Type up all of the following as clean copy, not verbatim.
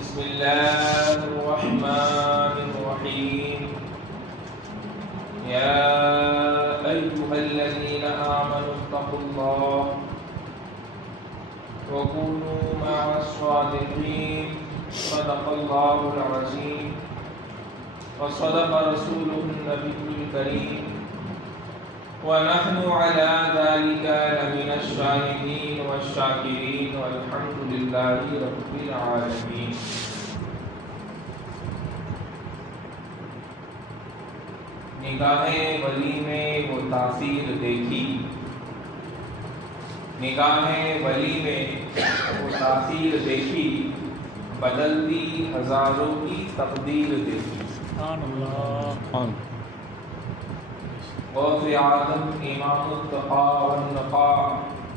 بسم الله الرحمن الرحيم يا أيها الذين آمنوا اتقوا الله وكونوا مع الصادقين صدق الله العظيم وصدق رسوله النبي الكريم ونحن على ذلك لمن الشاهدين والشاكرين والحمد لله رب العالمين. نگاہ ولی میں وہ تاثیر دیکھی، نگاہ ولی میں وہ تاثیر دیکھی، بدلتی ہزاروں کی تقدیر دیکھی. سبحان اللہ. غوث اعظم امام التقا والنقا،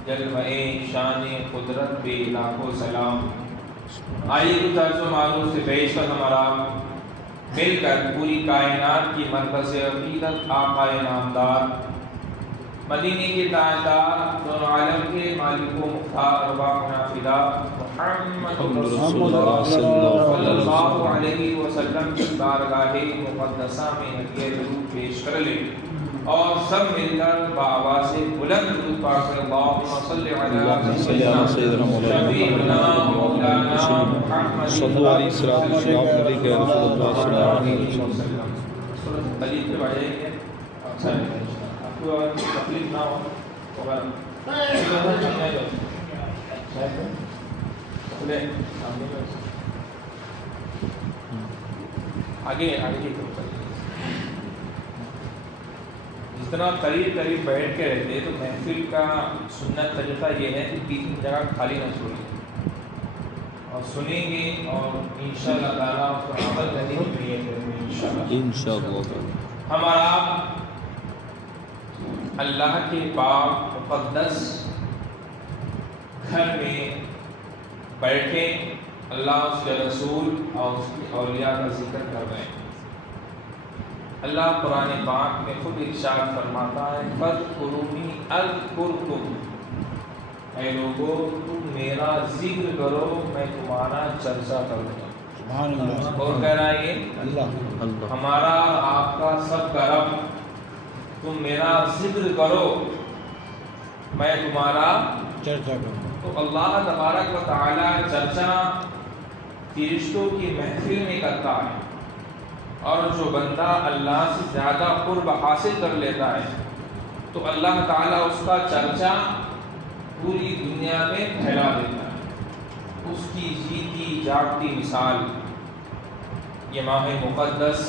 جلوہ شان قدرت بے لاکھوں سلام. آئیے کچھ عرض و معروف سے پیش کر ہمارا مل کر پوری کائنات کی مرکز عقیدت آقا نامدار، مدینے کے تاجدار، دونوں عالم کے مالک و مختار ارواحنا فدا محمد رسول اللہ صلی اللہ علیہ وسلم کی بارگاہ مقدسہ میں ہدیہ درود پیش کر لیں اور سب مل کر بآواز بلند درود پاک اللہم صلی علی سیدنا مولانا محمد صلو علیہ السلام علیہ کہ رسول اللہ صلی اللہ علیہ وسلم. تلیف کے بڑھائیں گے اچھا ہے. آپ کو اگر تکلیف نہ ہو تو اگر آگے جس طرح قریب قریب بیٹھ کے رہتے تو محفل کا سنت طریقہ یہ ہے کہ تین جگہ خالی نہ چھوڑیں اور سنیں گے اور انشاءاللہ تعالیٰ اس پر عمل کرنے کی نیت کریں گے انشاءاللہ. ہمارا اللہ کے پاک مقدس گھر میں بیٹھے اللہ اس کے رسول اور اس کے اولیاء کا ذکر کر رہے ہیں. اللہ قرآن پاک میں خود ارشاد فرماتا ہے فاذکرونی اذکرکم، اے لوگو تم میرا ذکر کرو میں تمہارا چرچا کروں گا. سبحان اللہ. اور کہہ رہا ہے یہ اللہ ہمارا آپ کا سب کا رب، تم میرا ذکر کرو میں تمہارا چرچا کروں. تو اللہ تبارک و تعالی چرچا فرشتوں کی محفل میں کرتا ہے، اور جو بندہ اللہ سے زیادہ قرب حاصل کر لیتا ہے تو اللہ تعالیٰ اس کا چرچا پوری دنیا میں پھیلا دیتا ہے. اس کی جیتی جاگتی مثال یہ ماہ مقدس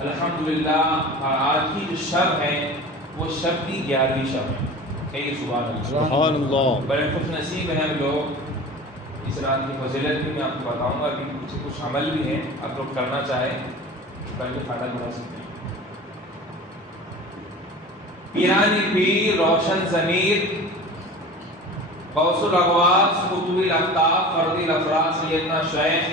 الحمدللہ. آج کی جو شب ہے وہ شب کی 11ویں شب ہے. کہیے سبحان اللہ. سبحان اللہ. بڑے خوش نصیب ہیں ہم لوگ. اس رات کی فضیلت بھی میں آپ کو بتاؤں گا. ابھی کچھ عمل بھی ہے آپ لوگ کرنا چاہیں پہلے فائدہ اٹھا سکتے ہیں. پیرانی پیر، روشن ضمیر، غوث الاغواث، قطب الاقطاب، فرد الافراد سیدنا شیخ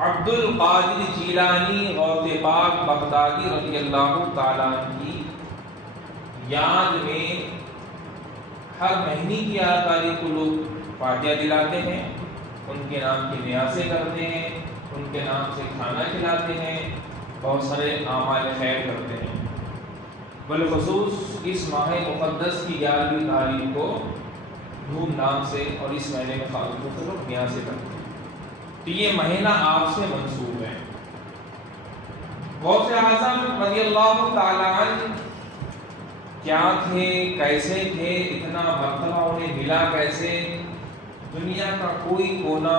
عبد القادر جیلانی غوث پاک بغدادی رضی اللہ تعالیٰ عنہ کی یاد میں ہر مہینے کی 11 تاریخ کو لوگ فاتحہ دلاتے ہیں، ان کے نام کی نیازیں کرتے ہیں، ان کے نام سے کھانا کھلاتے ہیں، بہت سارے اعمال خیر کرتے ہیں. بالخصوص اس ماہ مقدس کی 11ویں تاریخ کو دھوم دھام سے اور اس مہینے میں خاص طور پر لوگ نیازیں کرتے ہیں. تو یہ مہینہ آپ سے منسوب ہے. غوث اعظم رضی اللہ تعالیٰ عنہ کیا تھے، کیسے تھے، اتنا مرتبہ انہیں ملا کیسے؟ دنیا کا کوئی کونا،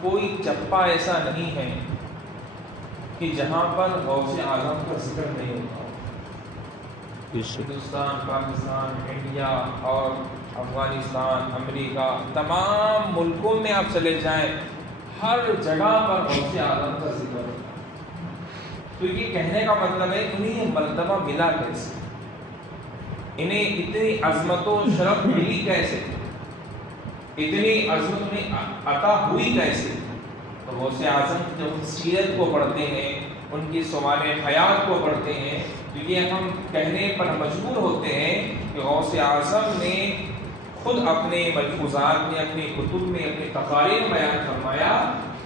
کوئی چپا ایسا نہیں ہے کہ جہاں پر غوث اعظم کا ذکر نہیں ہوتا. ہندوستان، پاکستان، انڈیا اور افغانستان، امریکہ، تمام ملکوں میں آپ چلے جائیں ہر جگہ پر غوث اعظم کا ذکر ہوتا ہے. تو یہ کہنے کا مطلب ہے انہیں یہ مرتبہ ملا کیسے، انہیں اتنی عظمت و شرف ملی کیسے، اتنی عظمت میں عطا ہوئی کیسے؟ تو غوث اعظم جب سیرت کو پڑھتے ہیں، ان کی سوال حیات کو پڑھتے ہیں تو یہ ہم کہنے پر مجبور ہوتے ہیں کہ غوث اعظم نے خود اپنے ملفوظات میں، اپنی کتب میں، اپنے تقاریر میں بیان فرمایا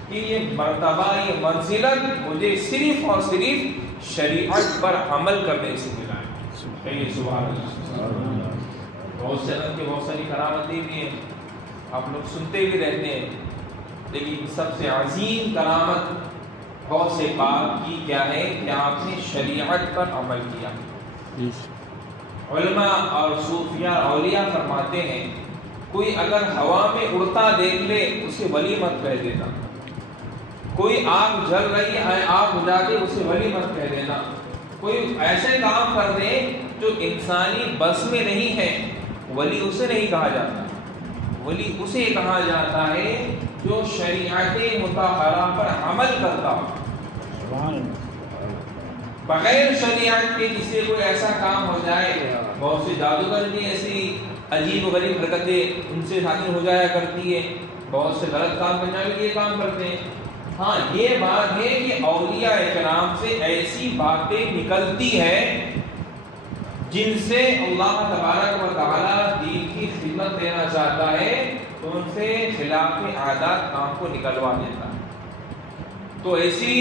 کہ یہ مرتبہ، یہ منزلت مجھے صرف اور صرف شریعت پر عمل کرنے سے ملا ہے۔ سبحان اللہ۔ بہت سے اللہ کی بہت ساری کرامتیں بھی ہیں، آپ لوگ سنتے بھی رہتے ہیں، لیکن سب سے عظیم کرامت بہت سے پاک کی کیا ہے کہ آپ نے شریعت پر عمل کیا۔ علماء اور صوفیاء اولیاء فرماتے ہیں کوئی اگر ہوا میں اڑتا دیکھ لے اسے ولی مت کہہ دینا، کوئی آگ جل رہی ہے آگ بجھا کے اسے ولی مت کہہ دینا، کوئی ایسے کام کر دے جو انسانی بس میں نہیں ہے، ولی اسے نہیں کہا جاتا۔ ولی اسے کہا جاتا ہے جو شریعت مطہرہ پر عمل کرتا ہو۔ بغیر شریعت کے کسی کوئی ایسا کام ہو جائے، بہت سے جادوگر بھی ایسی عجیب و غریب حرکتیں ان سے حاصل ہو جایا کرتی ہے، بہت سے غلط کام کرنے کے لیے کام کرتے ہیں۔ ہاں یہ بات ہے کہ اولیاء کرام سے ایسی باتیں نکلتی ہیں جن سے اللہ تبارک و تعالی دین کی خدمت دینا چاہتا ہے تو ان سے خلاف عادات کام کو نکلوا دیتا ہے۔ تو ایسی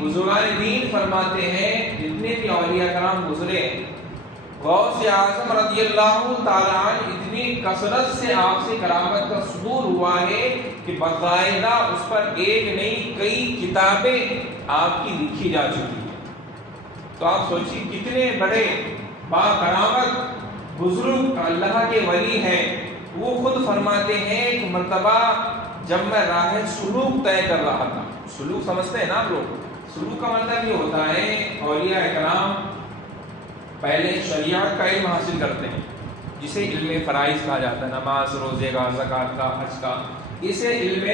بزرگان دین فرماتے ہیں جتنے بھی اولیاء کرام گزرے، غوث اعظم رضی اللہ تعالیٰ عنہ اتنی کثرت سے آپ سے کرامت کا صدور ہوا ہے کہ باقاعدہ اس پر ایک نہیں کئی کتابیں آپ کی لکھی جا چکی ہیں۔ تو آپ سوچیے کتنے بڑے با کرامت بزرگ اللہ کے ولی ہیں۔ وہ خود فرماتے ہیں ایک مرتبہ جب میں راہ سلوک طے کر رہا تھا، سلوک سمجھتے ہیں نا آپ لوگ، سلوک کا مطلب یہ ہوتا ہے اولیاء کرام پہلے شریعت کا علم حاصل کرتے ہیں جسے علم فرائض کہا جاتا ہے، نماز، روزے کا، زکوٰۃ کا، حج کا، اسے علم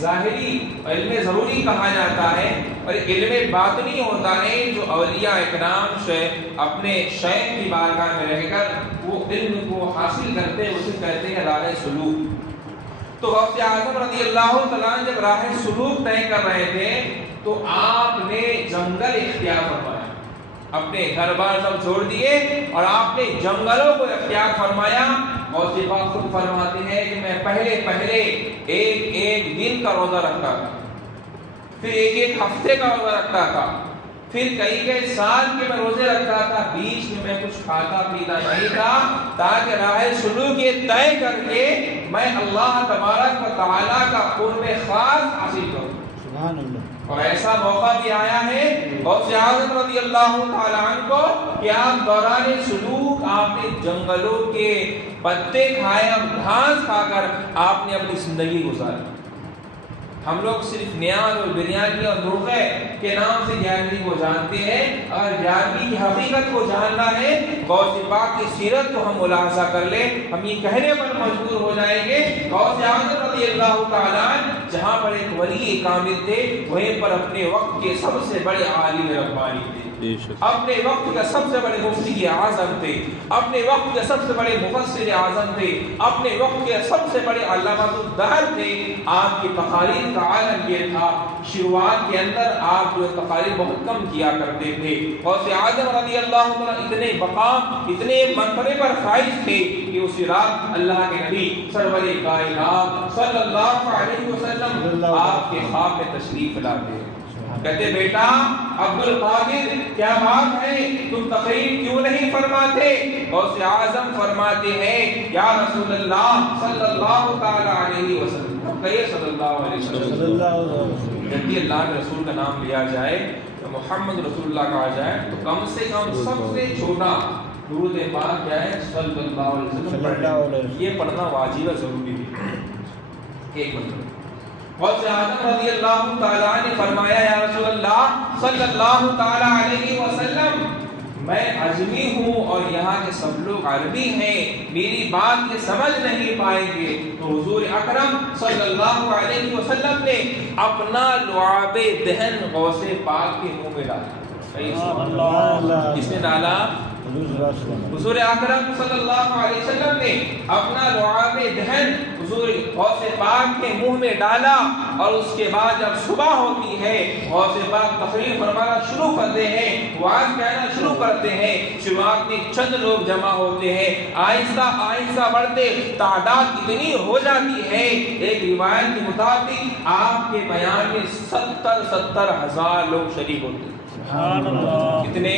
ظاہری علم ضروری کہا جاتا ہے، اور علم باطنی ہوتا ہے جو اولیاء اکرام اپنے شیخ کی بارگاہ میں رہ کر وہ علم کو حاصل کرتے ہیں، اسے کہتے ہیں راہ سلوک۔ تو غوث اعظم رضی اللہ تعالیٰ عنہ جب راہ سلوک طے کر رہے تھے تو آپ نے جنگل اختیار فرمایا، اپنے گھر بار سب چھوڑ دیے اور آپ نے جنگلوں کو اختیار فرمایا۔ غوث پاک خود فرماتے ہیں کہ میں پہلے ایک دن کا روزہ رکھتا تھا، پھر ایک ہفتے کا روزہ رکھتا تھا، پھر کئی سال کے میں روزے رکھتا تھا، بیچ میں کچھ کھاتا پیتا نہیں تھا تاکہ راہ سلوک یہ طے کر کے میں اللہ تبارک و تعالیٰ کا قرب خاص حاصل کروں۔ سبحان اللہ۔ اور ایسا موقع بھی آیا ہے غوث اعظم رضی اللہ تعالیٰ عنہ کو کہ آپ دوران سلوک آپ نے جنگلوں کے پتے کھائے، گھاس کھا کر آپ نے اپنی زندگی گزاری۔ ہم لوگ صرف نیاز اور بریانی اور مرغے کے نام سے گیارہویں کو جانتے ہیں، اور گیارہویں کی حقیقت کو جاننا ہے غوث پاک کی سیرت کو ہم ملاحظہ کر لیں، ہم یہ کہنے پر مجبور ہو جائیں گے غوث اعظم رضی اللہ تعالیٰ جہاں پر ایک ولی کامل تھے وہیں پر اپنے وقت کے سب سے بڑے عالم ربانی تھے، اپنے وقت کے سب سے بڑے مفتی اعظم تھے، اپنے وقت کے سب سے بڑے مفسر اعظم تھے، اپنے وقت کے سب سے بڑے علامہ الدہر تھے۔ آپ کی تقاریر کا عالم یہ تھا، شروعات کے اندر آپ جو تقاریر بہت کم کیا کرتے تھے۔ غوث اعظم رضی اللہ عنہ اتنے مقام، اتنے مرتبے پر فائز تھے کہ اسی رات اللہ کے نبی سرور کائنات صلی اللہ علیہ وسلم آپ کے خواب میں تشریف لاتے، کہتے بیٹا عبد القادر کیا بات ہے، تم تقریر کیوں نہیں فرماتے؟ غوث اعظم فرماتے ہیں یا رسول اللہ صلی اللہ تعالی علیہ وسلم، کہیے صلی اللہ علیہ وسلم۔ جب بھی اللہ کے رسول کا نام لیا جائے تو محمد رسول اللہ کہا جائے تو کم سے کم سب سے چھوٹا درود پاک کیا ہے؟ صلی اللہ علیہ وسلم۔ یہ پڑھنا واجب ہے، ضروری ہے۔ ایک منٹ غوث اعظم رضی اللہ تعالیٰ نے فرمایا یا رسول اللہ صلی اللہ تعالیٰ علیہ وسلم، میں عجمی ہوں اور یہاں کے سب لوگ عربی ہیں، میری بات یہ سمجھ نہیں پائیں گے۔ تو حضور اکرم صلی اللہ علیہ وسلم نے اپنا لعاب دہن غوث پاک کے منہ میں ڈالا۔ کس نے ڈالا؟ حضور اکرم صلی اللہ علیہ وسلم نے اپنا لعاب دہن حضور غوث پاک کے منہ میں ڈالا اور اس کے بعد جب صبح ہوتی ہے غوث پاک تقریر فرمانا شروع کرتے ہیں، وعظ کہنا شروع کرتے ہیں، شروعات میں چند لوگ جمع ہوتے ہیں، آہستہ آہستہ بڑھتے تعداد اتنی ہو جاتی ہے، ایک روایت کے مطابق آپ کے بیان میں 70,000 لوگ شریک ہوتے ہیں۔ سبحان اللہ۔ کتنے؟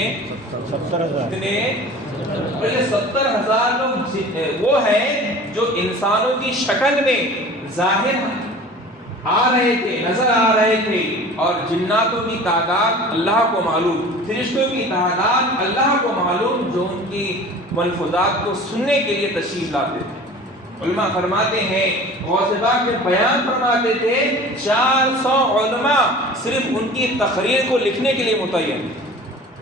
70,000۔ کتنے؟ اور یہ 70,000 لوگ وہ ہیں جو انسانوں کی شکل میں ظاہر آ رہے تھے، نظر آ رہے تھے، اور جناتوں کی تعداد اللہ کو معلوم، فرشتوں کی تعداد اللہ کو معلوم، جو ان کی ملفوظات کو سننے کے لیے تشریف لاتے تھے۔ علماء فرماتے ہیں غوث پاک کے بیان فرماتے تھے 400 علماء صرف ان کی تقریر کو لکھنے کے لیے متعین۔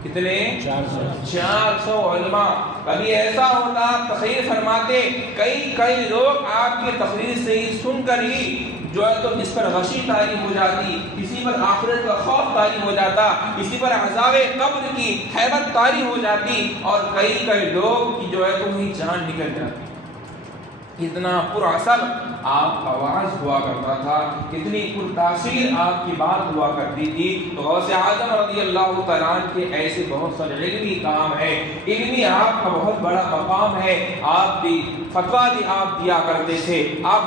کتنے؟ 400 علماء۔ کبھی ایسا ہوتا تقریر فرماتے کئی لوگ آپ کی تقریر سے ہی سن کر ہی جو ہے تو اس پر غشی طاری ہو جاتی، کسی پر آخرت کا خوف طاری ہو جاتا، کسی پر عذاب قبر کی ہیبت طاری ہو جاتی، اور کئی لوگ کی جو ہے تو وہیں جان نکل جاتی۔ کتنا پر اثر آپ کا وعظ ہوا کرتا تھا، کتنی پر تاثیر آپ کی بات ہوا کرتی تھی۔ تو غوث اعظم رضی اللہ تعالیٰ عنہ کے ایسے بہت سارے علمی کام ہیں، علمی آپ کا بہت بڑا مقام ہے۔ آپ بھی فتویٰ بھی آپ دیا کرتے تھے، آپ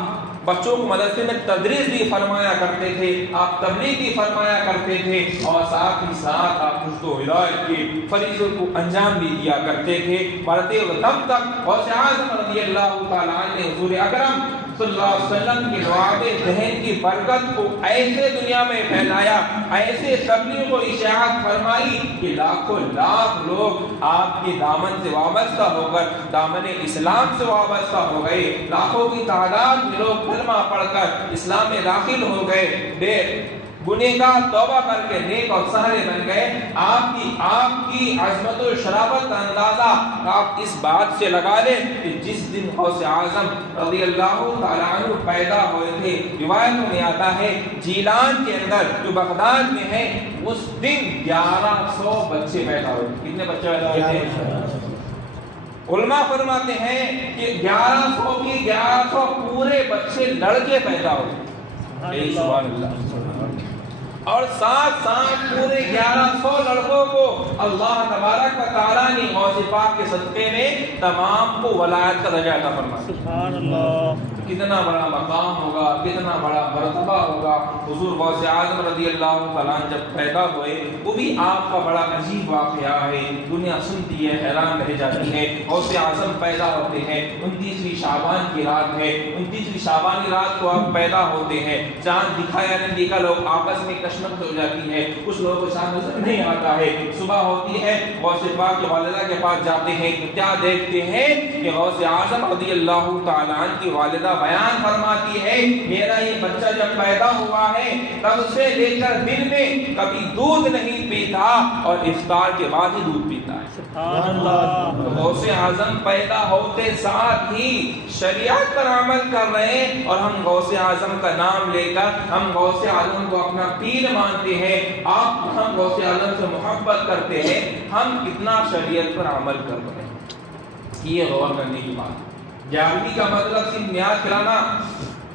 بچوں کو مدرسے میں تدریس بھی فرمایا کرتے تھے، آپ تبلیغ بھی فرمایا کرتے تھے، اور ساتھ ہی ساتھ آپ رشد و ہدایت کے فریضوں کو انجام بھی دیا کرتے تھے۔ بڑھتے ہوئے دم تک غوث اعظم رضی اللہ تعالیٰ عنہ نے حضور اکرم صلی اللہ علیہ وسلم کے لعاب ذہن کی برکت کو ایسے دنیا میں پھیلایا، ایسے تبلیغ و اشاعت فرمائی کہ لاکھوں لاکھ لوگ آپ کے دامن سے وابستہ ہو کر دامن اسلام سے وابستہ ہو گئے، لاکھوں کی تعداد میں لوگ کلمہ پڑھ کر اسلام میں داخل ہو گئے، بے گنہگار توبہ کر کے نیک اور سہرے بن گئے۔ آپ کی عظمت و شرافت کا اندازہ آپ اس بات سے لگا لیں کہ جس دن غوث اعظم رضی اللہ تعالیٰ عنہ پیدا ہوئے تھے، روایتوں میں آتا ہے جیلان کے اندر جو بغداد میں ہے، اس دن 1100 بچے پیدا ہوئے۔ کتنے بچے پیدا ہوئے تھے؟ علماء فرماتے ہیں کہ 1100 کی 1100 پورے بچے لڑکے پیدا ہوئے، سبحان اللہ، اور ساتھ پورے 1100 لڑکوں کو اللہ تبارک و تعالیٰ نے غوث پاک کے صدقے میں تمام کو ولایت کا درجہ عطا فرمایا۔ سبحان اللہ۔ کتنا بڑا مقام ہوگا، کتنا بڑا مرتبہ ہوگا۔ حضور غوث اعظم رضی اللہ تعالیٰ عنہ جب پیدا ہوئے، وہ بھی آپ کا بڑا عجیب واقعہ ہے، دنیا سنتی ہے، حیران رہ جاتی ہے۔ غوث اعظم پیدا ہوتے ہیں 29ویں شعبان کی رات ہے، 29ویں شعبان کی رات کو آپ پیدا ہوتے ہیں، چاند دکھا یا نہیں دکھا، لوگ آپس میں کشمکش ہو جاتی ہے، کچھ لوگوں کو چاند نظر نہیں آتا ہے۔ صبح ہوتی ہے، غوث پاک کی والدہ کے پاس جاتے ہیں، کیا دیکھتے ہیں کہ غوث اعظم رضی اللہ تعالیٰ عنہ کی والدہ بیان فرماتی ہے میرا یہ بچہ جب پیدا ہوا ہے تب سے لے کر دن میں کبھی دودھ نہیں پیتا اور افطار کے بعد ہی دودھ پیتا ہے۔ سبحان اللہ۔ غوث اعظم پیدا ہوتے ساتھ ہی شریعت پر عمل کر رہے ہیں، اور ہم غوث اعظم کا نام لے کر ہم غوث اعظم کو اپنا پیر مانتے ہیں، ہم غوث اعظم سے محبت کرتے ہیں، ہم کتنا شریعت پر عمل کر رہے ہیں، یہ غور کرنے کی بات ہے۔ 11ویں کا مطلب صرف نیاز کھلانا،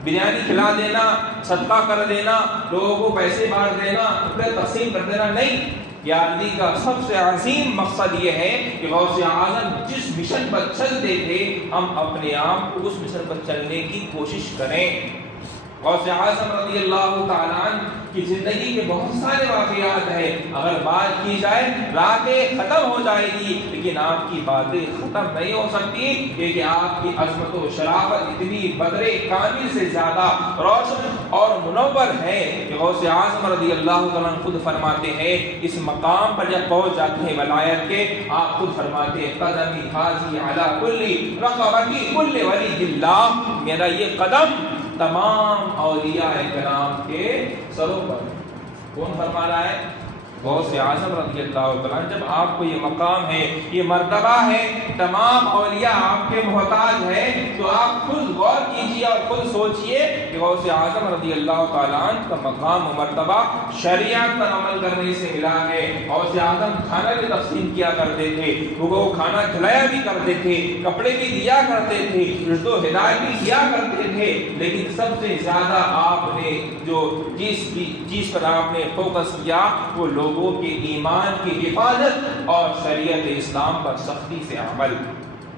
بریانی کھلا دینا، صدقہ کر دینا، لوگوں کو پیسے بانٹ دینا، پھر تقسیم کر دینا نہیں۔ 11ویں کا سب سے عظیم مقصد یہ ہے کہ غوث اعظم جس مشن پر چلتے تھے ہم اپنے آپ کو اس مشن پر چلنے کی کوشش کریں۔ غوث اعظم رضی اللہ تعالیٰ عنہ کی زندگی کے بہت سارے واقعات ہیں، اگر بات کی جائے راتیں ختم ہو جائے گی، لیکن آپ کی باتیں ختم نہیں ہو سکتی، کیونکہ آپ کی عظمت و شرافت اتنی بدر کامل سے زیادہ روشن اور منور ہے کہ غوث اعظم رضی اللہ تعالیٰ عنہ خود فرماتے ہیں اس مقام پر جب پہنچ جاتے ہیں ولایت کے، آپ خود فرماتے ہیں قدمی حاضی علی کل رقبتی کل ولی اللہ، میرا یہ قدم تمام اولیاء کرام کے سروں پر۔ کون فرما رہا ہے؟ غوث اعظم رضی اللہ تعالیٰ عنہ، جب آپ کو یہ مقام ہے، یہ مرتبہ ہے، تمام اولیاء آپ کے محتاج ہیں، تو آپ خود غور کیجئے اور خود سوچئے کہ غوث اعظم رضی اللہ تعالیٰ عنہ کا مقام و مرتبہ شریعت پر عمل کرنے سے ملا ہے۔ غوث اعظم کھانا بھی تقسیم کیا کرتے تھے، وہ کھانا کھلایا بھی کرتے تھے، کپڑے بھی دیا کرتے تھے، رشد و ہدایت بھی کیا کرتے تھے، لیکن سب سے زیادہ آپ نے جو جس پر آپ نے فوکس کیا وہ لوگوں کے ایمان کی حفاظت اور شریعت اسلام پر سختی سے عمل۔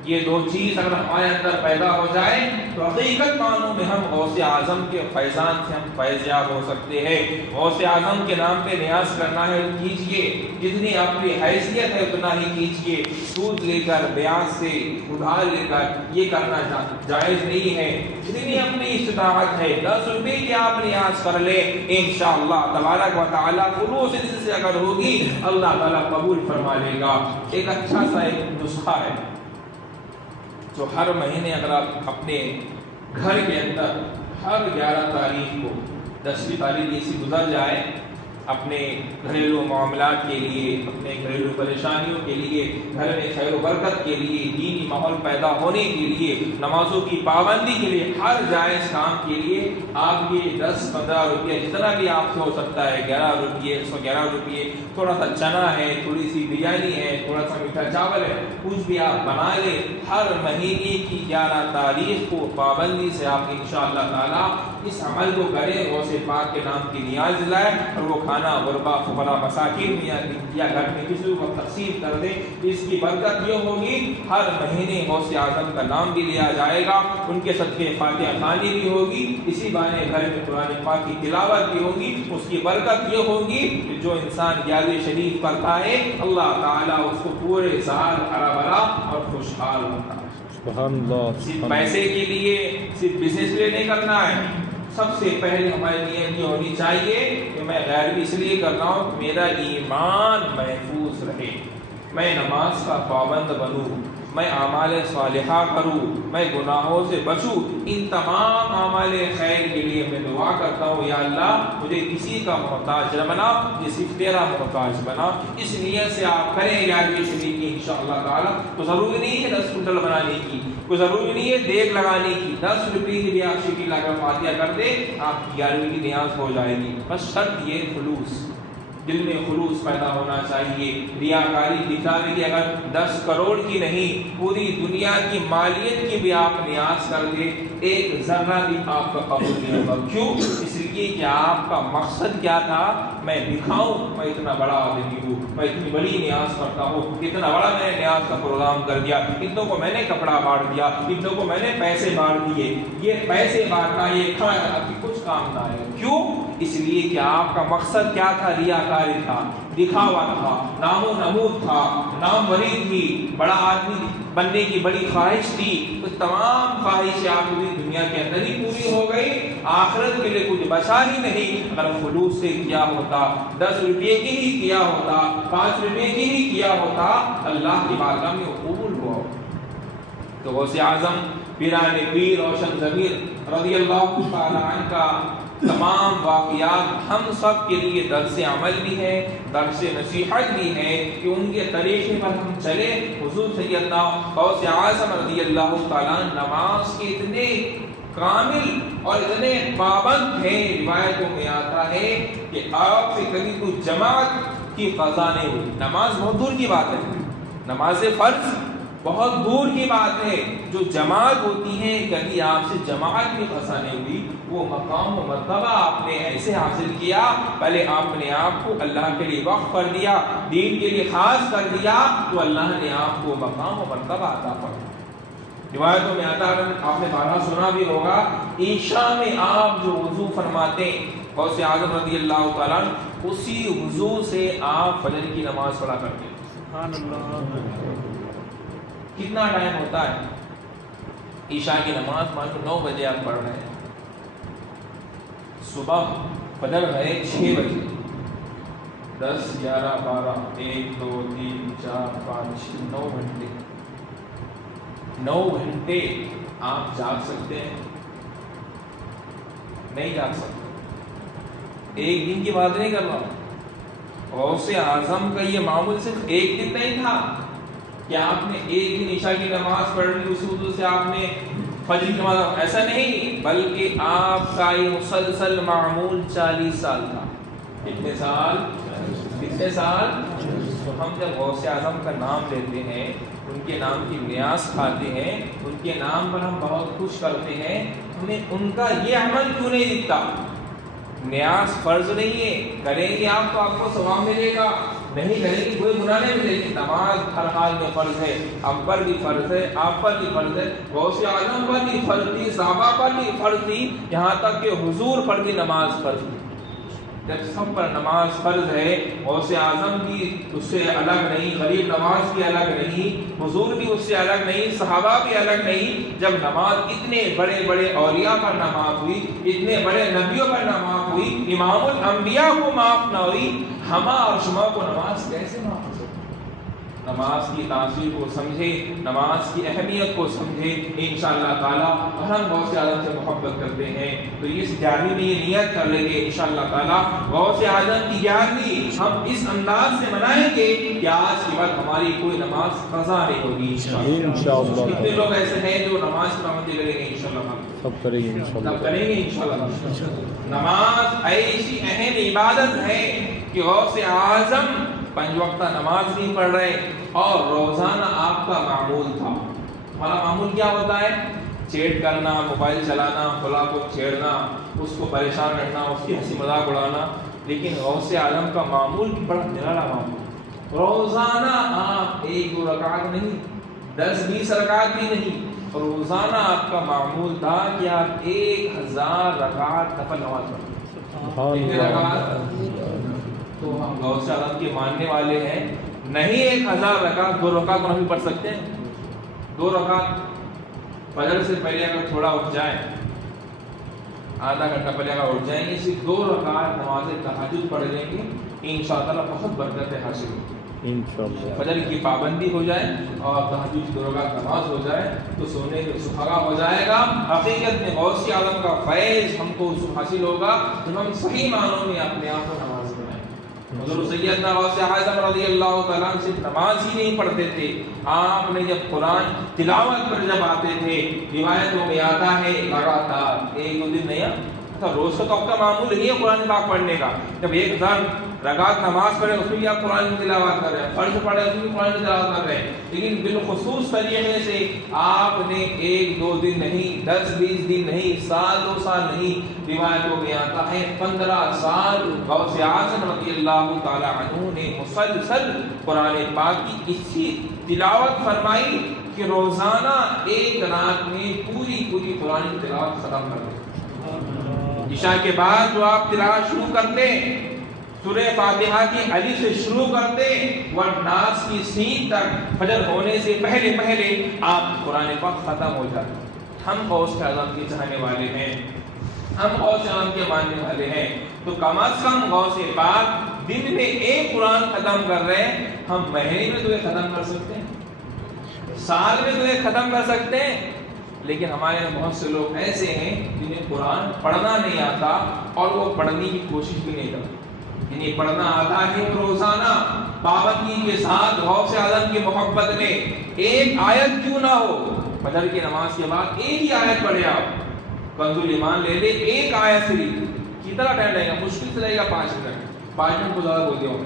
یہ دو چیز اگر ہمارے اندر پیدا ہو جائے تو حقیقت معنوں میں ہم غوث اعظم کے فیضان سے ہم فیض یاب ہو سکتے ہیں۔ غوث اعظم کے نام پہ نیاز کرنا ہے کیجئے، جتنی اپنی حیثیت ہے اتنا ہی کیجئے، سود لے کر، بیاج سے ادھار لے کر یہ کرنا جائز نہیں ہے۔ جتنی اپنی استطاعت ہے 10 روپے کی آپ نیاز کر لیں، انشاءاللہ تبارک و تعالیٰ خلوص دل سے اگر ہوگی اللہ تعالیٰ قبول فرما لے گا۔ ایک اچھا سا ایک نسخہ ہے جو ہر مہینے اگر آپ اپنے گھر کے اندر ہر 11 تاریخ کو 10ویں تاریخ ایسی گزر جائے، اپنے گھریلو معاملات کے لیے، اپنے گھریلو پریشانیوں کے لیے، گھر میں خیر و برکت کے لیے، دینی ماحول پیدا ہونے کے لیے، نمازوں کی پابندی کے لیے، ہر جائز کام کے لیے آپ یہ 10-15 روپیہ جتنا بھی آپ سے ہو سکتا ہے، 11 روپیے، 111 روپیے، تھوڑا سا چنا ہے، تھوڑی سی بریانی ہے، تھوڑا سا میٹھا چاول ہے، کچھ بھی آپ بنا لیں، ہر مہینے کی 11 تاریخ کو پابندی سے آپ انشاءاللہ تعالی اس عمل کو کریں، غوث پاک کے نام کی نیاز دلائیں اور وہ کھانا غربا فقراء مساکین یا گھر میں کسی کو تقسیم کر دیں۔ اس کی برکت یہ ہوگی ہر مہینے غوث اعظم کا نام بھی لیا جائے گا، ان کے صدقے فاتحہ خوانی بھی ہوگی، اسی بہانے گھر میں قرآن پاک کی تلاوت بھی ہوگی۔ اس کی برکت یہ ہوگی کہ جو انسان 11 شریف پڑھتا ہے اللہ تعالیٰ اس کو پورے سال ہرا بھرا اور خوشحال ہوتا ہے۔ سبحان اللہ۔ صرف پیسے کے لیے، صرف بزنس لیے نہیں کرنا ہے، سب سے پہلے ہماری نیت یہ ہونی چاہیے کہ میں غیر بھی اس لیے کر رہا ہوں کہ میرا ایمان محفوظ رہے، میں نماز کا پابند بنوں، میں اعمال صالحہ کروں، میں گناہوں سے بچوں۔ ان تمام اعمال خیر کے لیے میں دعا کرتا ہوں یا اللہ مجھے کسی کا محتاج نہ بنا، مجھے صرف تیرا محتاج بنا۔ اس نیت سے آپ کریں 11ویں شریف کی انشاءاللہ تعالیٰ۔ تو ضروری نہیں ہے 10 کنٹل بنانے کی، کوئی ضروری نہیں ہے دیگ لگانے کی، 10 روپے کی بھی آپ شکل لگا فاتحہ کر دے، آپ 11ویں کی نیاز ہو جائے گی۔ بس شرط یہ خلوص، دل میں خلوص پیدا ہونا چاہیے۔ ریاکاری دکھاوے کی اگر 10 کروڑ کی نہیں، پوری دنیا کی مالیت کی بھی آپ نیاز کر دیں، ایک ذرہ بھی آپ کا قبول نہیں ہوگا۔ کیوں؟ اس لیے کہ آپ کا مقصد کیا تھا؟ میں دکھاؤں میں اتنا بڑا آدمی ہوں، میں اتنی بڑی نیاز کرتا ہوں، اتنا بڑا میں نے نیاز کا پروگرام کر دیا، اتنوں کو میں نے کپڑا بانٹ دیا، اتنوں کو میں نے پیسے بانٹ دیے۔ یہ پیسے بانٹنا، یہ کھانا آپ کی کچھ کام نہ ہے۔ کیوں؟ اس لیے کہ آپ کا مقصد کیا تھا؟ ریاکاری تھا، دکھاوا تھا، نام و نمود تھا، ناموری تھی، بڑا آدمی بننے کی بڑی خواہش تھی۔ تو تمام خواہشیں آپ کی دنیا کے اندر ہی پوری ہو گئی، آخرت کے لیے کچھ بچا ہی نہیں۔ اگر خلوص سے کیا ہوتا، 10 روپے کی ہی کیا ہوتا، 5 روپے کی ہی کیا ہوتا، اللہ کی بارگاہ میں قبول ہوا۔ تو غوث اعظم پیران پیر روشن ضمیر رضی اللہ تعالی عنہ کا تمام واقعات ہم سب کے لیے درس عمل بھی ہے، درس نصیحت بھی ہے کہ ان کے طریقے پر ہم چلے۔ حضور سیدنا غوث اعظم رضی اللہ تعالیٰ نماز کے اتنے کامل اور اتنے پابند تھے، روایتوں میں آتا ہے کہ آپ سے کبھی کوئی جماعت کی قضا نہیں ہوئی۔ نماز بہت دور کی بات ہے، نماز فرض بہت دور کی بات ہے، جو جماعت ہوتی ہے کبھی آپ سے جماعت بھی قضا نہیں ہوئی۔ وہ مقام و مرتبہ آپ نے ایسے حاصل کیا، پہلے آپ نے آپ کو اللہ کے لیے وقف کر دیا، دین کے لیے خاص کر دیا، تو اللہ نے آپ کو مقام و مرتبہ عطا فرمایا۔ روایتوں میں آتا ہے، آپ نے بارہا سنا بھی ہوگا، عشاء میں آپ جو وضو فرماتے غوث اعظم رضی اللہ تعالیٰ اسی وضو سے آپ فجر کی نماز پڑھا کرتے۔ سبحان اللہ۔ کتنا ٹائم ہوتا ہے؟ عشاء کی نماز مان لو 9 بجے آپ پڑھ رہے ہیں، صبح فجر ہے 6 بجے، 10 11 12 1 2 3 4 5 6 9 گھنٹے، 9 گھنٹے آپ جاگ سکتے ہیں؟ نہیں جاگ سکتے۔ ایک دن کی بات نہیں کر رہا ہوں، غوث اعظم کا یہ معمول صرف ایک دن نہیں تھا کہ آپ نے ایک دن عشاء کی نماز پڑھ لی اسی وجہ سے آپ نے فجر کی نماز، ایسا نہیں، بلکہ آپ کا یہ مسلسل معمول 40 سال تھا۔ کتنے سال؟ کتنے سال؟ تو ہم جب غوث اعظم کا نام لیتے ہیں، ان کے نام کی نیاز کھاتے ہیں، ان کے نام پر ہم بہت خوش کرتے ہیں، ہمیں ان کا یہ عمل کیوں نہیں دکھتا؟ نیاز فرض نہیں ہے، کریں گے آپ تو آپ کو ثواب ملے گا، نہیں کریں گے کوئی گناہ نہیں ملے گی۔ نماز ہر حال میں فرض ہے، ہم پر بھی فرض ہے، آپ پر بھی فرض ہے، غوث اعظم پر بھی فرض تھی، صحابہ پر بھی فرض تھی، یہاں تک کہ حضور پر بھی نماز فرض تھی۔ جب سب پر نماز فرض ہے، غوث اعظم بھی اس سے الگ نہیں، غریب نواز بھی الگ نہیں، حضور بھی اس سے الگ نہیں، صحابہ بھی الگ نہیں، جب نماز اتنے بڑے بڑے اولیاء پر نہ معاف ہوئی، اتنے بڑے نبیوں پر نہ معاف ہوئی، امام الانبیاء کو معاف نہ ہوئی، ہما اور شما کو نماز کیسے معاف ہو سکتی؟ نماز کی تاثیر کو سمجھے، نماز کی اہمیت کو سمجھے انشاءاللہ تعالی، اور ہم غوث اعظم سے محبت کرتے ہیں تو اس 11ویں میں یہ نیت کر لیں گے انشاءاللہ تعالی غوث اعظم کی 11ویں ہم اس انداز سے منائیں گے کہ آج کے بعد ہماری کوئی نماز قضا نہیں ہوگی انشاءاللہ۔ کتنے لوگ ایسے ہیں جو نماز کی پابندی کریں گے انشاءاللہ؟ سب کریں گے انشاءاللہ، کریں گے انشاءاللہ۔ نماز ایسی اہم عبادت ہے کہ غوث اعظم 5 وقتہ نماز نہیں پڑھ رہے اور روزانہ آپ کا معمول تھا۔ ہمارا معمول کیا ہوتا ہے؟ چیٹ کرنا، موبائل چلانا، فلاں کو چھیڑنا، اس کو پریشان رکھنا، اس کی ہنسی مذاق اڑانا، لیکن غوث اعظم کا معمول بڑا نرالا معمول۔ روزانہ آپ 1-2 رکعت نہیں، 10-20 رکعت بھی نہیں، روزانہ آپ کا معمول تھا کہ آپ 1000 رکعت نفل نماز پڑھیں۔ کتنے رکعت؟ تو ہم غوث اعظم کے ماننے والے ہیں، نہیں 1000 رکعت، 2 رکعت کو ہم بھی پڑھ سکتے ہیں۔ 2 رکعت فجر سے پہلے اگر تھوڑا اٹھ جائیں، آدھا گھنٹہ پہلے اگر اٹھ جائیں گے، صرف 2 رکعت نماز تہجد پڑھ لیں گے، انشاءاللہ بہت برکت حاصل ہوگی۔ فجر کی پابندی ہو جائے اور تہجد کی 2 رکعت نماز ہو جائے تو سونے کا سہاگا ہو جائے گا۔ حقیقت میں غوث اعظم کا فیض ہم کو حاصل ہوگا جب ہم صحیح معنوں میں اپنے آپ کو نماز پڑھیں۔ حضرت سیدنا غوث اعظم رضی اللہ تعالیٰ عنہ صرف نماز ہی نہیں پڑھتے تھے، آپ نے جب قرآن تلاوت پر جب آتے تھے، روایتوں میں آتا ہے لگاتار 1-2 دن نہیں آتا، روز کا آپ کا معمول نہیں ہے قرآن پاک پڑھنے کا۔ جب 1000 رکعت نماز پڑھے اس میں بھی آپ قرآن کی تلاوت کر رہے ہیں، فرض پڑھے اس میں بھی قرآن کی تلاوت کر رہے ہیں، لیکن بالخصوص طریقے سے آپ نے 1-2 دن نہیں، 10-20 دن نہیں، سال 2 سال نہیں، روایتوں میں آتا ہے 15 سال غوث اعظم رضی اللہ تعالی عنہ نے مسلسل قرآن پاک کی اسی تلاوت فرمائی کہ روزانہ ایک رات میں پوری قرآن کی تلاوت ختم کر دیں۔ عشاء کے بعد جو آپ تلاوت شروع کرتے سورہ فاتحہ کی الف سے شروع کرتے والناس کی سین تک، فجر ہونے سے پہلے آپ قرآن پاک ختم ہو جاتے۔ ہم غوث اعظم کے چاہنے والے ہیں، ہم غوث اعظم کے ماننے والے ہیں، تو کم از کم غوث پاک دن میں ایک قرآن ختم کر رہے ہیں، ہم مہینے میں تو یہ ختم کر سکتے ہیں، سال میں تو یہ ختم کر سکتے ہیں، لیکن ہمارے بہت سے لوگ ایسے ہیں جنہیں قرآن پڑھنا نہیں آتا اور وہ پڑھنے کی کوشش بھی نہیں کرتے۔ جنہیں پڑھنا آتا ہے روزانہ پابندی کے ساتھ غوث اعظم کی محبت میں ایک آیت کیوں نہ ہو، فجر کی نماز کے بعد ایک ہی آیت پڑھے، آپ کنز ایمان لے لے، ایک آیت سے کتنا ٹائم لگے گا؟ مشکل سے لگے گا 5 منٹ کو زیادہ بولتے ہوں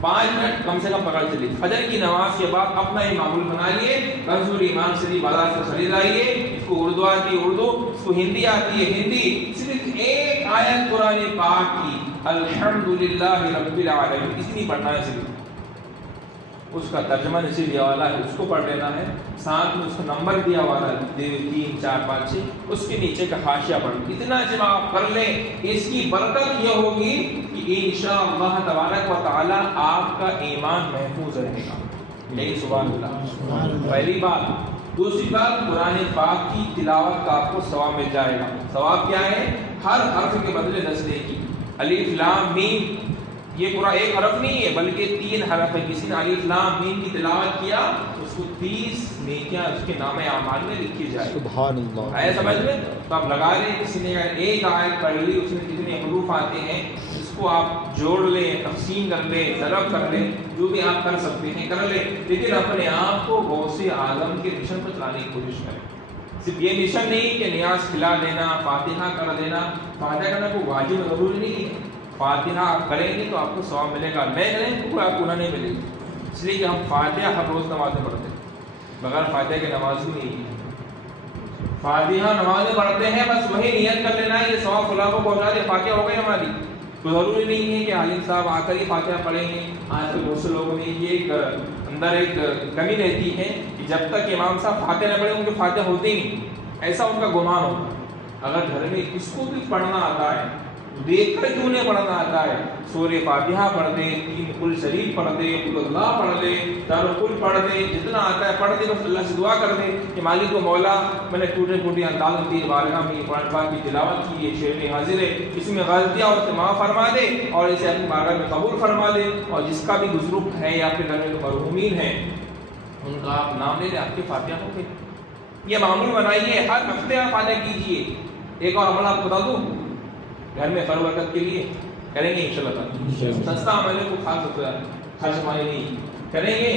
5 منٹ کم سے کم پکڑ چلیے۔ فجر کی نماز کے بعد اپنا ہی معمول بنا لیے، کنز ایمان شریف بازار سے خرید لائیے، اس کو اردو آتی ہے اردو، اس کو ہندی آتی ہے ہندی، صرف ایک آیت قرآن پاک کی الحمدللہ رب العالمین اتنی پڑھنا ہے، صرف اس کا ترجمہ نیچے دیا والا ہے، اس کو پڑھ لینا ہے، ساتھ میں اس کا نمبر دیا والا ہے 3 4 5 6، اس کے نیچے کا حاشیہ پڑھ، اتنا جب آپ کر لیں اس کی برکت یہ ہوگی کہ انشاءاللہ تبارک و تعالی آپ کا ایمان محفوظ رہے گا۔ لیکن سبحان اللہ، پہلی بات۔ دوسری بات، قرآن پاک کی تلاوت کا آپ کو ثواب مل جائے گا۔ ثواب کیا ہے؟ ہر حرف کے بدلے 10 نیکی۔ الف لام میم یہ پورا ایک حرف نہیں ہے بلکہ 3 حرف ہے، کسی نے الف لام میم کی تلاوت کیا اس کو 30 نیکیاں اس کے نام اعمال میں لکھی جائے۔ سبحان اللہ، آیا سمجھ میں؟ تو آپ لگا لیں، کسی نے ایک آیت پڑھ لی، اس میں کتنے حروف آتے ہیں، اس کو آپ جوڑ لیں، تقسیم کر لیں، ضرب کر لیں، جو بھی آپ کر سکتے ہیں کر لیں، لیکن اپنے آپ کو غوث اعظم کے مشن پر چلانے کی کوشش کریں۔ صرف یہ مشن نہیں کہ نیاز کھلا دینا، فاتحہ کر دینا، فاتحہ کرنا کوئی واجب ضروری نہیں ہے، فاتحہ آپ کریں گے تو آپ کو ثواب ملے گا، نہیں کریں تو کوئی آپ کو گناہ نہیں ملے گی، اس لیے کہ ہم فاتحہ ہر روز نمازیں پڑھتے ہیں، بغیر فاتحہ کے نماز بھی نہیں ہے، فاتحہ نمازیں پڑھتے ہیں، بس وہی نیت کر لینا ہے یہ ثواب فلاں کو پہنچا دے، فاتحہ ہو گئی ہماری، تو ضروری نہیں ہے کہ عالم صاحب آ کر ہی فاتحہ پڑھیں گے۔ آج کل بہت سے لوگوں میں یہ ایک اندر ایک کمی رہتی ہے کہ جب تک امام صاحب فاتحہ نہ پڑھیں ان کے فاتحہ ہوتے ہی نہیں، ایسا ان کا گمان ہوتا ہے۔ اگر گھر میں کس کو بھی پڑھنا آتا ہے، دیکھ کر کیوں نہیں پڑھنا آتا ہے، سورہ فاتحہ پڑھ دے، 3 قل شریف پڑھ دے، قل اللہ پڑھ دے، دار القل پڑھ دے، جتنا آتا ہے پڑھ دے، بس اللہ سے دعا کر دے کہ مالک و مولا میں نے ٹوٹے پھوٹے انداز میں بارگاہ میں قرآن پاک کی تلاوت کی، یہ شعر میں حاضر ہے، اس میں غلطیاں اور اسے معاف فرما دے اور اسے اپنی بارگاہ میں قبول فرما دے، اور جس کا بھی بزرگ ہے یا اپنے گھر میں جو مرحومین ہیں ان کا آپ نام لے لیں، آپ کے فاتحہ ہو گئے۔ یہ معمول بنائیے، ہر ہفتے آپ فاتحہ کیجیے۔ ایک اور عمل آپ بتا دوں گھر میں خیر برکت کے لیے کریں گے انشاءاللہ تعالی، سستا عمل ہے، کو خاص ہوتا ہے، خرچ پانی نہیں کریں گے۔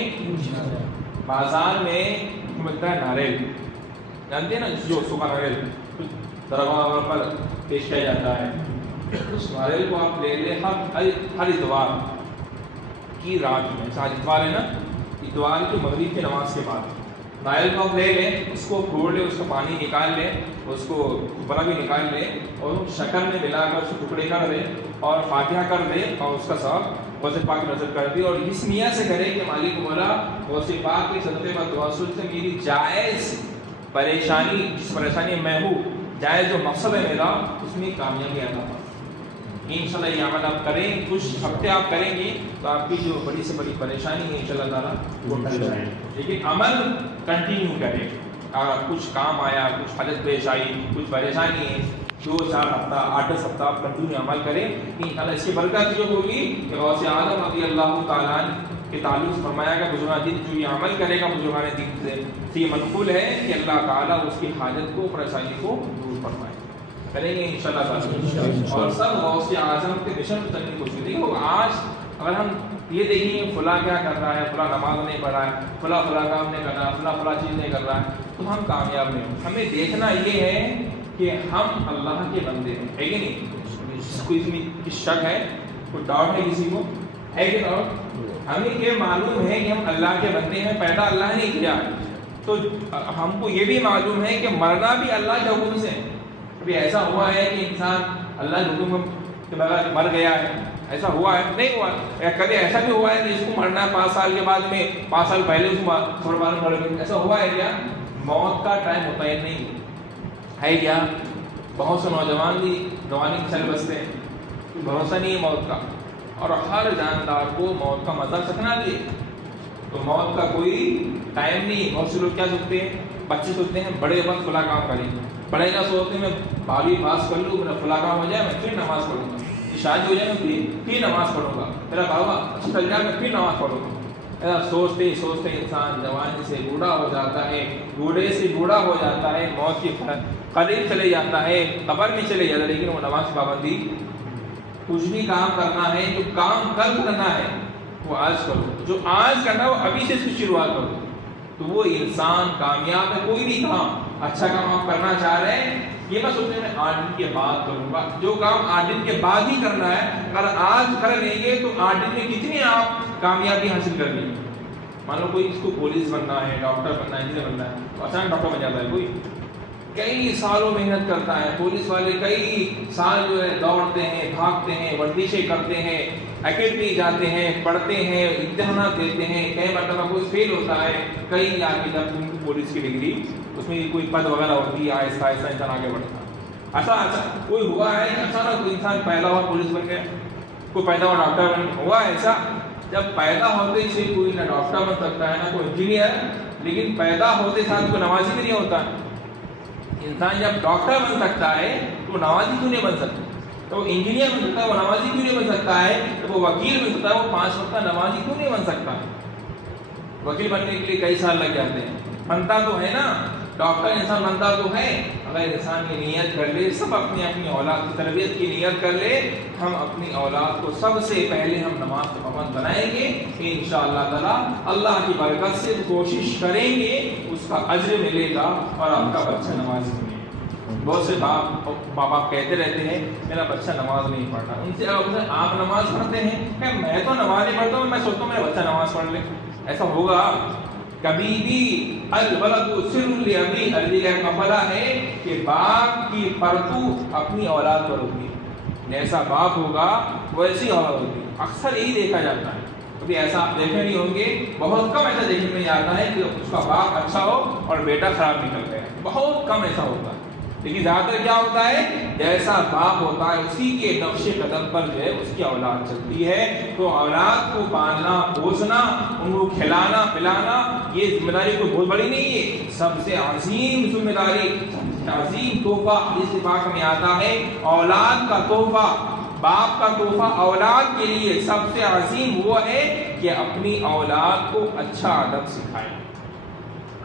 بازار میں ملتا ہے ناریل، جانتے ہیں نا، جو سوکھا ناریل درگاہ پر پیش کیا جاتا ہے، اس ناریل کو آپ لے لیں ہر اتوار کی رات میں، آج اتوار ہے نا، اتوار کی مغرب کی نماز کے بعد ناریل کو آپ لے لیں، اس کو پھوڑ لیں، اس کا پانی نکال لیں، اس کو بڑا بھی نکال لیں اور شکر میں ملا کر اس کو ٹکڑے کر دیں اور فاتحہ کر دیں اور اس کا ثواب غوث پاک کی نظر کر دیں، اور اس نیت سے کریں کہ مالک مولا غوث پاک کے صدقے پر توسل سے میری جائز پریشانی، جس پریشانی میں ہوں، جائز جو مقصد ہے میرا، اس میں کامیابی عطا فرما۔ انشاءاللہ یہ عمل آپ کریں، کچھ ہفتے آپ کریں گے تو آپ کی جو بڑی سے بڑی پریشانی ہے انشاءاللہ تعالیٰ وہ ٹل جائے، لیکن عمل کنٹینیو کریں۔ اگر کچھ کام آیا، کچھ حالت پیش آئی، کچھ پریشانی ہے، 2-4 ہفتہ 8-10 ہفتہ آپ کنٹینیو عمل کریں، انشاءاللہ اس کی برکت جو ہوگی کہ غوث اعظم رضی اللہ تعالیٰ کے تعلق فرمایا کہ بزرگان دین جو یہ عمل کرے گا بزرگان دین سے یہ منقول ہے کہ اللہ تعالیٰ اس کی حاجت کو، پریشانی کو دور فرمائے۔ کریں گے انشاءاللہ تعالیٰ، اور سب غوث اعظم کے مشن کو کرنے کی کوشش کریں گے۔ آج اگر ہم یہ دیکھیں کہ فلاں کیا کر رہا ہے، فلاں نماز نہیں پڑھ رہا ہے، فلاں کام نہیں کر رہا ہے، فلاں چیز نہیں کر رہا ہے، تو ہم کامیاب نہیں ہوں۔ ہمیں دیکھنا یہ ہے کہ ہم اللہ کے بندے ہیں، ہے کہ نہیں؟ جس کو اس میں شک ہے، کوئی ڈاؤٹ ہے کسی کو، ہے کہ ڈاؤٹ؟ ہمیں یہ معلوم ہے کہ ہم اللہ کے بندے ہیں، پیدا اللہ نے کیا، تو ہم کو یہ بھی معلوم ہے کہ مرنا بھی اللہ کے حکم سے۔ کبھی ایسا ہوا ہے کہ انسان اللہ کے حکم کے بغیر مر گیا ہے؟ ایسا ہوا ہے؟ نہیں ہوا ہے۔ کبھی ایسا بھی ہوا ہے کہ اس کو مرنا ہے 5 سال کے بعد میں، 5 سال پہلے اس کو تھوڑا بار مر گئی، ایسا ہوا ہے کیا؟ موت کا ٹائم ہوتا ہے نہیں ہے کیا؟ بہت سے نوجوان بھی جوانی کے چل بستے ہیں، کوئی بھروسہ نہیں ہے موت کا، اور ہر جاندار کو موت کا مزہ چکھنا بھی ہے، تو موت کا کوئی ٹائم نہیں۔ بہت سے لوگ کیا سوچتے ہیں، بچے سوچتے ہیں بڑے وقت فلاں کام کریں گے، بڑے کا سوچتے ہیں میں 12ویں پاس کر لوں، میرا فلاں کام ہو جائے میں پھر نماز پڑھوں گا، شادی ہو جائے میں پھر نماز پڑھوں گا، میرا کاروبار اچھا چل جائے میں پھر نماز پڑھوں گا۔ ایسا سوچتے سوچتے انسان جوانی سے بوڑھا ہو جاتا ہے، بوڑھے سے بوڑھا ہو جاتا ہے، موت کے قریب چلے جاتا ہے، قبر میں چلے جاتا ہے، لیکن وہ نماز کی پابندی، کچھ بھی کام کرنا ہے، جو کام کل کرنا ہے وہ آج کرو، جو آج کرنا ہے وہ ابھی سے اس کی شروعات کرو، تو وہ انسان کامیاب ہے۔ کوئی بھی کام، اچھا کام آپ کرنا چاہ رہے ہیں، یہ میں سوچتے ہیں میں 8 دن کے بعد کروں گا، جو کام 8 دن کے بعد ہی کرنا ہے، اگر آج کر لیں گے تو 8 دن میں کتنی آپ کامیابی حاصل کر لیں گے۔ مان لو کوئی اس کو پولیس بننا ہے، ڈاکٹر بننا ہے، انجینئر بننا ہے، تو اچانک ڈاکٹر بن جاتا ہے، کوئی کئی سالوں محنت کرتا ہے، پولیس والے کئی سال جو ہے دوڑتے ہیں، بھاگتے ہیں، ورزشیں کرتے ہیں، اکیڈمی جاتے ہیں، پڑھتے ہیں، امتحانات دیتے ہیں، کئی مرتبہ کوئی فیل ہوتا ہے، کئی جا کے جب پولیس کی ڈگری اس میں کوئی پد وغیرہ ہوتی ہے، آہستہ آہستہ انسان آگے بڑھتا ہے۔ ایسا کوئی ہوا ہے کہ اچانک کوئی انسان پیدا ہوا پولیس بن گیا، کوئی پیدا ہوا ڈاکٹر بن گیا، ہوا ایسا؟ جب پیدا ہوتے سے کوئی نہ ڈاکٹر بن سکتا ہے نہ کوئی انجینئر، لیکن پیدا ہوتے ساتھ کوئی نمازی بھی نہیں ہوتا۔ انسان جب ڈاکٹر بن سکتا ہے تو نمازی کیوں نہیں بن سکتا؟ تو وہ انجینئر بن سکتا ہے، وہ نمازی کیوں نہیں بن سکتا ہے؟ تو وہ وکیل بن سکتا ہے، وہ 5 وقت نمازی کیوں نہیں بن سکتا؟ وکیل بننے کے لیے کئی سال لگ جاتے ہیں، بنتا تو ہے نا، ڈاکٹر انسان بنتا تو ہے، اگر انسان کی نیت کر لے، سب اپنی اپنی اولاد کی تربیت کی نیت کر لے، ہم اپنی اولاد کو سب سے پہلے ہم نماز کا پابند بنائیں گے انشاءاللہ تعالی، اللہ کی برکت سے کوشش کریں گے، اس کا اجر ملے گا اور آپ کا بچہ نمازی بنے گا۔ بہت سے باپ باپ کہتے رہتے ہیں میرا بچہ نماز نہیں پڑھتا، ان سے آپ نماز پڑھتے ہیں کہ میں تو نماز نہیں پڑھتا ہوں، میں سوچتا ہوں میرا بچہ نماز پڑھ لے، ایسا ہوگا کبھی بھی؟ الولد سر لابی، عربی کا قافلہ ہے کہ باپ کی پرتو اپنی اولاد پر ہوگی، جیسا باپ ہوگا ویسی اولاد ہوگی، اکثر یہی دیکھا جاتا ہے۔ کبھی ایسا آپ دیکھے نہیں ہوں گے، بہت کم ایسا دیکھنے میں آتا ہے کہ اس کا باپ اچھا ہو اور بیٹا خراب نکل گیا، بہت کم ایسا ہوتا ہے۔ لیکن زیادہ تر کیا ہوتا ہے، جیسا باپ ہوتا ہے اسی کے نقش قدم پر جو ہے اس کی اولاد چلتی ہے۔ تو اولاد کو پالنا پوسنا، ان کو کھلانا پلانا، یہ ذمہ داری کوئی بہت بڑی نہیں ہے، سب سے عظیم ذمہ داری، عظیم تحفہ حدیث پاک میں آتا ہے، اولاد کا تحفہ، باپ کا تحفہ اولاد کے لیے سب سے عظیم وہ ہے کہ اپنی اولاد کو اچھا ادب سکھائے۔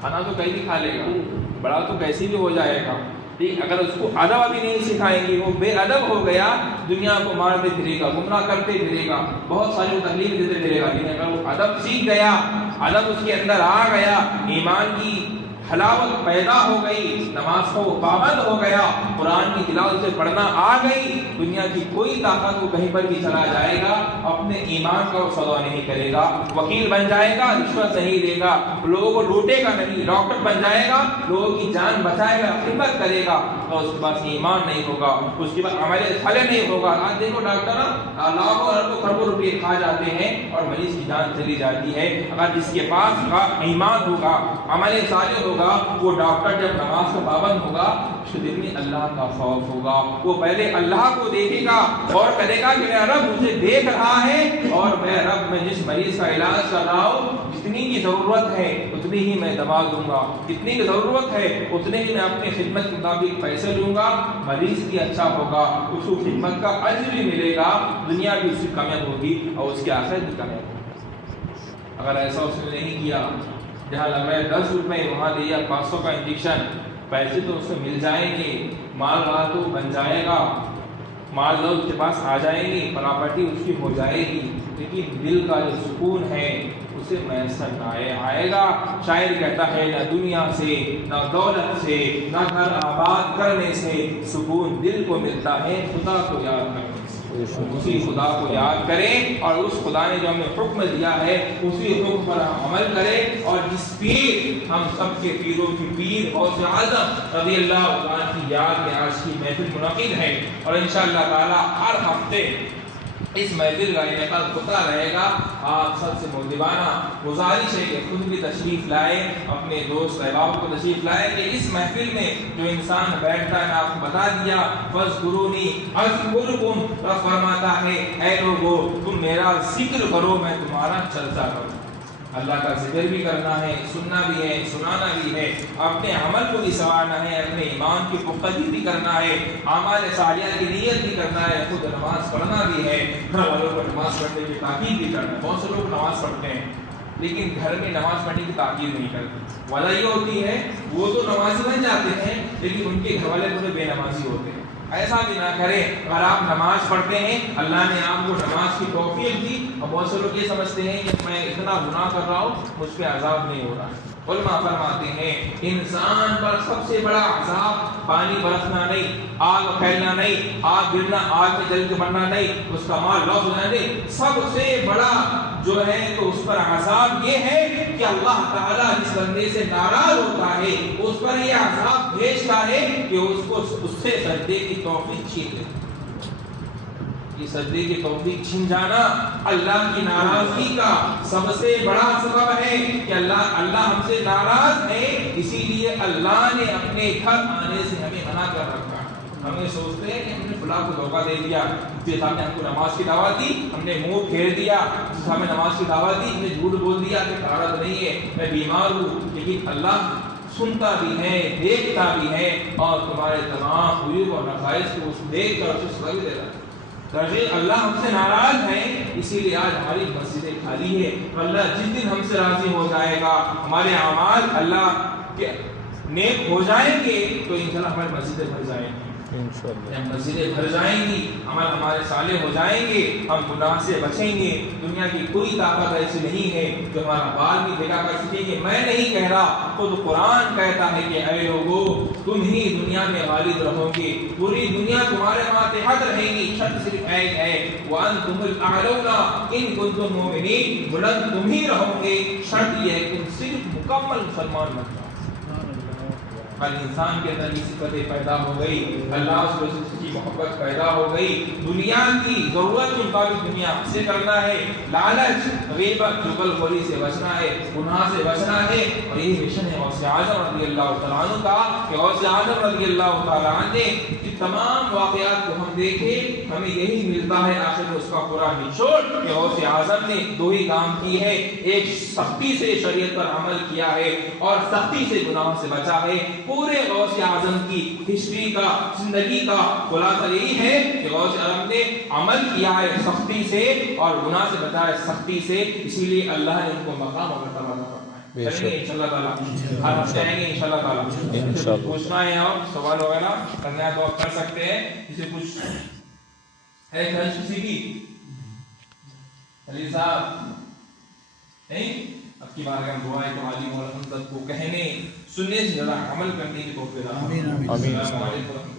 کھانا تو کہیں بھی کھا لے گا، بڑا تو کیسے بھی ہو جائے گا، ٹھیک، اگر اس کو ادب ابھی نہیں سکھائیں گے، وہ بے ادب ہو گیا، دنیا کو مارتے پھرے گا، گمراہ کرتے پھرے گا، بہت ساری تکلیف دیتے پھرے گا۔ لیکن اگر وہ ادب سیکھ گیا، ادب اس کے اندر آ گیا، ایمان کی حلاوت پیدا ہو گئی، نماز کو پابند ہو گیا، قرآن کی تلاوت سے پڑھنا آ گئی، دنیا کی کوئی طاقت کو کہیں پر بھی چلا جائے گا، اپنے ایمان کا وہ سودا نہیں کرے گا، وکیل بن جائے گا، رشوت نہیں دے گا، لوگوں کو لوٹے گا نہیں، ڈاکٹر بن جائے گا، لوگوں کی جان بچائے گا، خدمت کرے گا، اور اس کے پاس ایمان نہیں ہوگا، اس کے بعد عمل صالح نہیں ہوگا۔ آج دیکھو ڈاکٹر لاکھوں اربوں کروڑوں روپے کھا جاتے ہیں اور مریض کی جان چلی جاتی ہے۔ اگر جس کے پاس ایمان ہوگا، عمل صالح ہوگا، وہ ڈاکٹر جب نماز کا پابند ہوگا، اس کے دل میں اللہ کا خوف ہوگا، وہ پہلے اللہ کو دیکھے گا اور کرے گا کہ میرا رب مجھے دیکھ رہا ہے، اور میں رب میں جس مریض کا علاج کر رہا ہوں، جتنی کی ضرورت ہے اتنی ہی میں دوا دوں گا، جتنی کی ضرورت ہے اتنے ہی میں اپنی خدمت کے مطابق پیسے لوں گا، مریض بھی اچھا ہوگا، اس کو خدمت کا اجر بھی ملے گا، دنیا بھی اس کی کامیاب ہوگی اور اس کی آخرت بھی کامیاب ہوگی۔ اگر ایسا اس نے نہیں کیا، جہاں لگ رہا ہے 10 روپے وہاں دیا 500 کا انجیکشن، پیسے تو اس سے مل جائیں گے، مال والا تو بن جائے گا، مال لوگ اس کے پاس آ جائیں گی، پراپرٹی اس کی ہو جائے گی، لیکن دل کا جو سکون ہے اسے میسر نہ آئے گا۔ شاعر کہتا ہے نہ دنیا سے، نہ دولت سے، نہ گھر آباد کرنے سے سکون دل کو ملتا ہے خدا کو یاد کرنے سے۔ اسی خدا کو یاد کریں اور اس خدا نے جو ہمیں حکم دیا ہے اسی حکم پر ہم عمل کریں، اور جس پیر، ہم سب کے پیروں کی پیر غوث اعظم رضی اللہ عنہ کی یاد میں آج کی محفل منعقد ہے، اور انشاءاللہ تعالی ہر ہفتے اس محفل کا انعقاد ہوتا رہے گا۔ آپ سب سے مؤدبانہ گزارش ہے کہ خود بھی تشریف لائیں، اپنے دوست احباب کو تشریف لائیں، کہ اس محفل میں جو انسان بیٹھتا ہے، آپ کو بتا دیا فاذکرونی اذکرکم، رب فرماتا ہے اے لوگو تم میرا ذکر کرو میں تمہارا چلتا کروں۔ اللہ کا ذکر بھی کرنا ہے، سننا بھی ہے، سنانا بھی ہے، اپنے عمل کو بھی سنوارنا ہے، اپنے ایمان کی پختگی بھی کرنا ہے، اعمال صالحہ کی نیت بھی کرنا ہے، خود نماز پڑھنا بھی ہے، گھر والوں کو نماز پڑھنے کی تاکید بھی کرنا ہے۔ بہت سے لوگ نماز پڑھتے ہیں لیکن گھر میں نماز پڑھنے کی تاکید نہیں کرتے، وجہ یہ ہوتی ہے وہ تو نمازی بن جاتے ہیں لیکن ان کے گھر والے پورے بے نمازی ہوتے ہیں۔ ایسا بھی نہ کریں، اگر آپ نماز پڑھتے ہیں، اللہ نے آپ کو نماز کی توفیق دی، اور بہت سے لوگ یہ سمجھتے ہیں کہ میں اتنا گناہ کر رہا ہوں مجھ پہ عذاب نہیں ہو رہا۔ علماء فرماتے ہیں انسان پر سب سے بڑا عذاب پانی برسنا نہیں، آگ پھیلنا نہیں، آگ گرنا، آگ میں جل کے مرنا نہیں، اس کا مال لاس ہونا نہیں، سب سے بڑا جو ہے تو اس پر عذاب یہ ہے کہ اللہ تعالیٰ جس بندے سے ناراض ہوتا ہے اس پر یہ عذاب بھیجتا ہے کہ اس سے سجدے کی توفیق چھین لے۔ یہ سجدے کی توفیق چھن جانا اللہ کی ناراضگی کا سب سے بڑا سبب ہے کہ اللہ ہم سے ناراض ہے، اسی لیے اللہ نے اپنے گھر آنے سے ہمیں منع کر رکھا۔ ہم یہ سوچتے ہیں کہ ہم نے فلاں کو دھوکہ دے دیا، جس صاحب نے ہم کو نماز کی دعوت دی ہم نے منہ پھیر دیا، جس صاحب نے نماز کی دعوت دی ہم نے جھوٹ بول دیا کہ طہارت نہیں ہے، میں بیمار ہوں، لیکن اللہ سنتا بھی ہے، دیکھتا بھی ہے، اور تمہارے تمام عیوب اور نقائص کو اس دیکھ کر اسے سزا بھی دے رہا ہے۔ درجے اللہ ہم سے ناراض ہے، اسی لیے آج ہماری مسجدیں خالی ہے۔ اللہ جس دن ہم سے راضی ہو جائے گا، ہمارے اعمال اللہ کے نیک ہو جائیں گے تو انشاءاللہ ہماری مسجدیں بھر جائیں گی، انشاءاللہ جب مسجدیں بھر جائیں گی، عمل ہمارے صالح ہو جائیں گے، ہم گناہ سے بچیں گے۔ دنیا کی کوئی طاقت ایسی نہیں ہے جو ہمارا بال بھی بھیگا کر سکے گی۔ میں نہیں کہہ رہا، خود قرآن کہتا ہے کہ اے لوگو تم ہی دنیا میں غالب رہو گے، پوری دنیا تمہارے ماتحت رہے گی، شرط صرف ایک ہے وَأَنْتُمُ الْأَعْلَوْنَ إِن كُنتُم مُؤْمِنِينَ، بلند تم ہی رہو گے، شرط یہ ہے کہ تم صرف مکمل مسلمان بن جاؤ۔ ہر انسان کے اندر یہ صفتیں پیدا ہو گئی، اللہ اس کی محبت پیدا ہو گئی، دنیا کی ضرورت کے مطابق دنیا سے کرنا ہے، لالچ غیبت چغلخوری سے بچنا ہے، گناہ سے بچنا ہے، اور یہی مشن ہے غوث اعظم رضی اللہ تعالیٰ عنہ کا کہ غوث اعظم رضی اللہ تعالیٰ عنہ نے تمام واقعات کو ہم دیکھیں ہمیں یہی ملتا ہے آخر میں اس کا پورا نچوڑ کہ غوث اعظم نے دو ہی کام کی ہے، ایک سختی سے شریعت پر عمل کیا ہے اور سختی سے گناہوں سے بچا ہے۔ پورے غوث اعظم کی ہسٹری کا، زندگی کا خلاصہ یہی ہے کہ غوث اعظم نے عمل کیا ہے سختی سے اور گناہ سے بچا ہے سختی سے، اسی لیے اللہ نے ان کو مقام اور مرتبہ عطا فرمایا۔ چلیں گے انشاءاللہ تعالیٰ، ہر ہفتے آئیں گے انشاءاللہ تعالیٰ۔ پوچھنا ہے اور سوال وغیرہ کرنا ہے تو آپ کر سکتے ہیں، جسے کچھ ہے خواہش کسی کی؟ علی صاحب نہیں؟ اب کی بار ہم دعائیں تو عالم اور حضرت کو کہنے سننے سے زیادہ عمل کرنے کی توفیق عطا فرمائے۔ آمین۔ السلام علیکم۔